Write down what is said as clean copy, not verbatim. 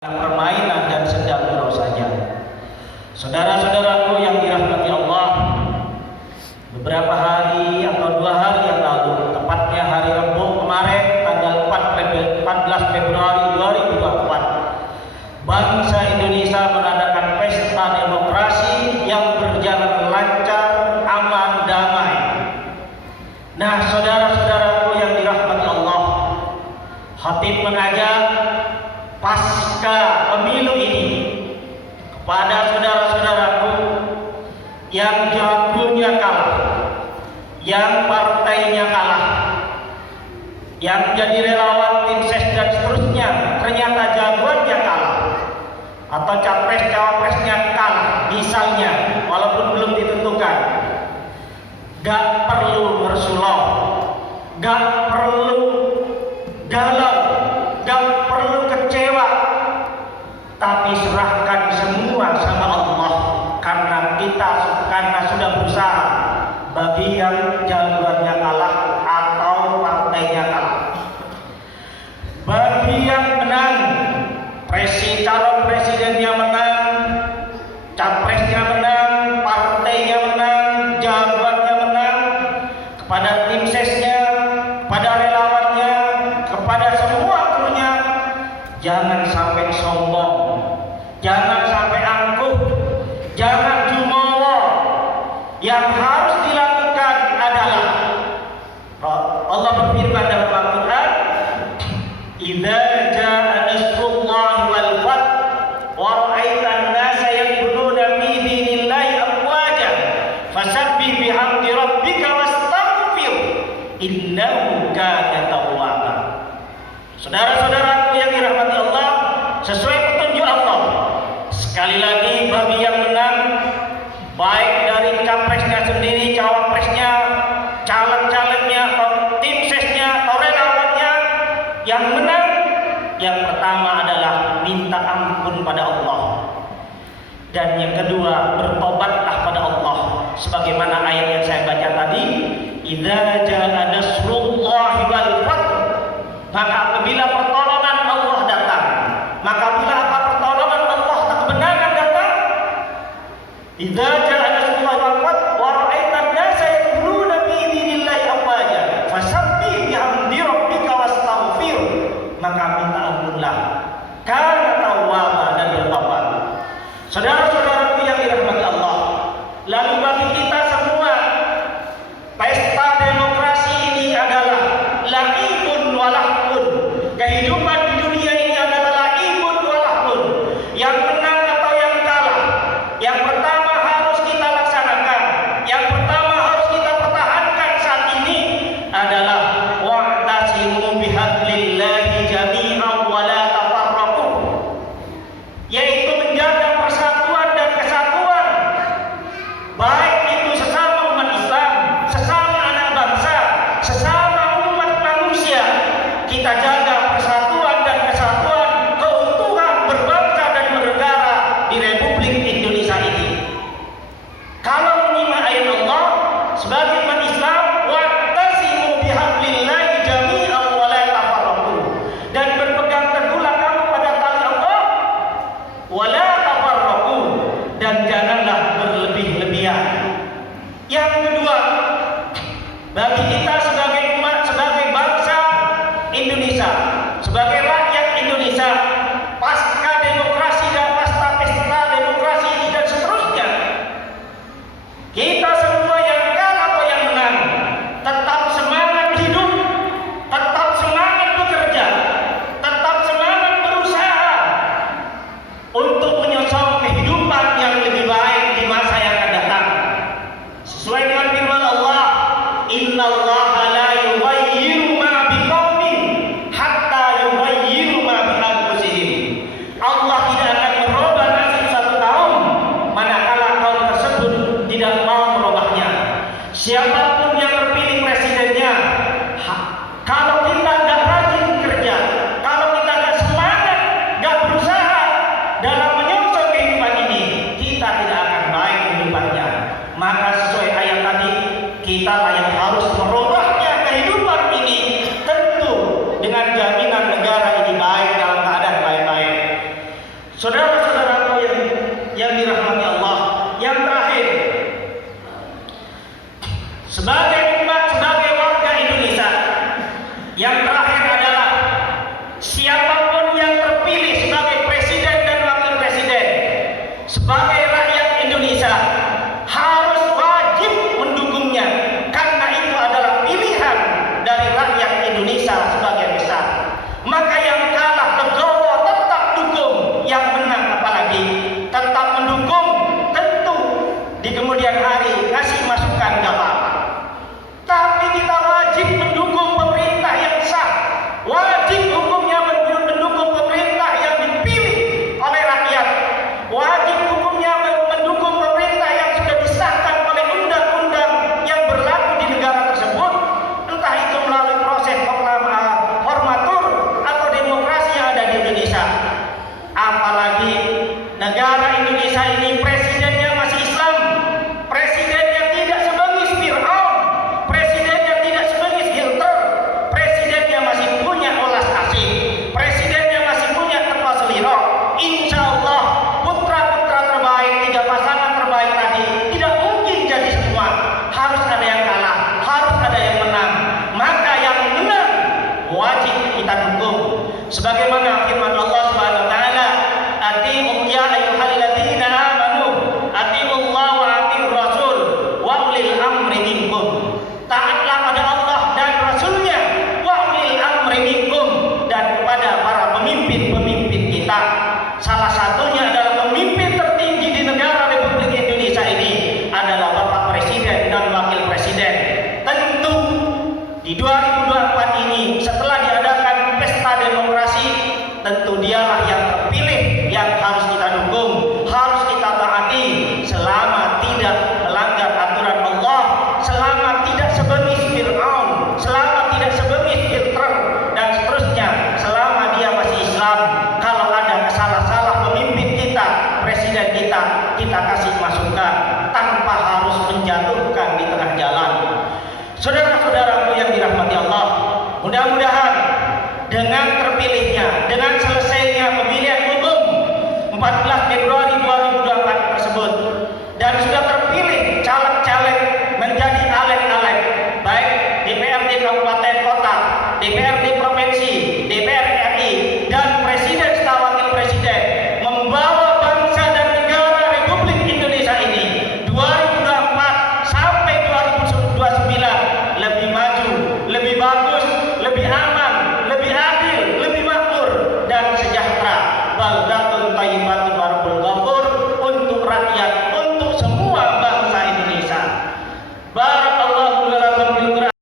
permainan dan sedang gurau saja. Saudara-saudaraku yang dirahmati Allah, beberapa hari atau 2 hari yang lalu, tepatnya hari Rabu kemarin tanggal 14 Februari 2024, bangsa Indonesia mengadakan pesta demokrasi yang berjalan lancar, aman, damai. Nah, saudara-saudaraku yang dirahmati Allah, khatib mengajak pasca pemilu ini kepada saudara-saudaraku yang jagonya kalah, yang partainya kalah, yang jadi relawan tim ses dan seterusnya ternyata jagoannya kalah atau capres-cawapresnya kalah misalnya, walaupun belum ditentukan. Gak perlu bersuloh, gak perlu galau, gak perlu kecewa, tapi serahkan semua sama Allah, karena sudah berusaha. Bagi yang jagoannya kalah atau partainya kalah, bagi yang menang, calon presidennya menang, capresnya menang, partainya menang, jagoannya menang, kepada tim sesnya, kepada relawannya, kepada semua krunya, jangan sampai sombong, jangan sampai angkuh, jangan jumawa. Yang harus dilakukan adalah, Allah berfirman dalam Al-Quran, "Idza jaa nasrullahi wal fath wa ra'aitan nasa yadkhuluna fi dinillahi afwaja fasabbih bihamdi rabbika wastaghfir innahu kana tawwaba." Saudara-saudaraku yang dirahmati Allah, sesuai petunjuk Allah, sekali lagi bagi yang menang, baik dari capresnya sendiri, cawapresnya, caleg-calegnya, atau tim sesnya, atau relawannya, yang menang, yang pertama adalah minta ampun pada Allah, dan yang kedua bertobatlah pada Allah, sebagaimana ayat yang saya baca tadi, "Idza jaa nasrullahi wal fath." Maka apabila pertolongan Allah datang, maka bila apa pertolongan Allah tak kebenaran datang, idza jaa nasrullahi wal fath wa ra'aitan nasa yadkhuluna fi dinillahi afwaja fasabbih bihamdi rabbika wastaghfir, maka minta ampunlah, karena tawwaba dan bertobat. Saudara-saudaraku yang dirahmati Allah, lalu bagi kita semua, pesta demokrasi ini adalah la'ibun walahun. Kehidupan di dunia ini adalah la'ibun walahun. Yang menang atau yang kalah, yang pertama harus kita laksanakan, yang pertama harus kita pertahankan saat ini adalah wa'tasimu bihablillahi jami'an wa la tafarraqu, yaitu menjaga persatuan dan kesatuan, baik itu sesama umat Islam, sesama anak bangsa, sesama umat manusia. Kita jaga persatuan dan kesatuan, keutuhan berbangsa dan bernegara di Republik Indonesia ini. Kalau menyimak ayat Allah sebagai umat Islam, wa'tasimu bihablillahi jami'an wa la tafarraqu, dan berpegang teguhlah kamu pada tali Allah, wa la tafarraqu, dan janganlah berlebih-lebihan. Yang kedua, bagi kita sebagai umat, sebagai bangsa Indonesia, sebagai rakyat Indonesia, pasca demokrasi dan pasca pesta demokrasi ini dan seterusnya, kita semua yang kalah atau yang menang, tetap semangat hidup, tetap semangat bekerja, tetap semangat berusaha untuk menyosong kehidupan yang lebih baik di masa yang akan datang. Sesuai dengan firman Allah, "Innallaha la yughayyiru ma biqaumin hatta yughayyiru ma bi anfusihim." Allah tidak akan merubah nasib satu kaum manakala kaum tersebut tidak mau merubahnya. Siapapun yang terpilih presidennya, kalau kita nggak rajin kerja, kalau kita nggak semangat, nggak berusaha dalam menyongsong kehidupan ini, kita tidak akan baik kehidupannya. Maka sesuai ayat tadi, kita yang harus merubahnya kehidupan ini, tentu dengan jaminan negara ini baik dalam keadaan baik-baik. Saudara-saudaraku yang dirahmati Allah, yang terakhir, sebagai umat, sebagai warga Indonesia, yang terakhir adalah siapapun yang terpilih sebagai presiden dan wakil presiden, sebagai rakyat Indonesia harus wajib mendukungnya, karena itu adalah pilihan dari rakyat Indonesia sebagai besar. Maka yang kalah legowo tetap dukung, yang menang apalagi tetap mendukung. Tentu di kemudian hari kasih masukan gak apa-apa, tapi kita wajib mendukung pemerintah yang sah, wajib hukumnya mendukung pemerintah yang dipilih oleh rakyat, wajib hukumnya mendukung pemerintah yang sudah disahkan oleh undang-undang yang berlaku di negara tersebut, entah itu melalui proses formatur atau demokrasi yang ada di Indonesia. Apalagi negara Indonesia ini presidennya masih Islam, presidennya tidak sebengis Fir'aun, presidennya tidak sebengis Hitler, presidennya masih punya olas asih, presidennya masih punya ketua seliro. Insya Allah putra-putra terbaik, 3 pasangan terbaik tadi tidak mungkin jadi semua, harus ada yang kalah, harus ada yang menang. Maka yang menang wajib kita dukung, sebagaimana firman Allah Subhanahu wa taala, "Atii'u ya ayyuhalladzina amanu, atii'ullaha wa atii'ur rasul wa ulil amri minkum." Taatlah pada Allah dan Rasulnya, wa ulil amri minkum, dan kepada para pemimpin-pemimpin kita. Salah satunya adalah pemimpin tertinggi di negara Republik Indonesia ini adalah Bapak Presiden dan Wakil Presiden. Tentu di 2024 ini setelah diadakan pesta demokrasi, tentu dialah yang terpilih yang harus kita dukung, harus kita taati selama tidak melanggar aturan Allah, selama tidak sebengis Fir'aun, selama tidak sebengis Hitler dan seterusnya, selama dia masih Islam. Kalau ada salah-salah pemimpin kita, presiden kita kasih masukan tanpa harus menjatuhkan di tengah jalan. Saudara-saudaraku yang dirahmati Allah, mudah-mudahan dengan terpilihnya, dengan selesainya pemilihan umum 14 Februari 2024 tersebut, dan sudah terpilih caleg-caleg menjadi alek-alek, baik DPRD Kabupaten Kota, DPRD Provinsi, DPR RI, dan Presiden serta Wakil Presiden, membawa bangsa dan negara Republik Indonesia ini 2024 sampai 2029 lebih maju, lebih bagus, lebih aman, lebih adil, lebih makmur dan sejahtera. Baldatun thayyibatun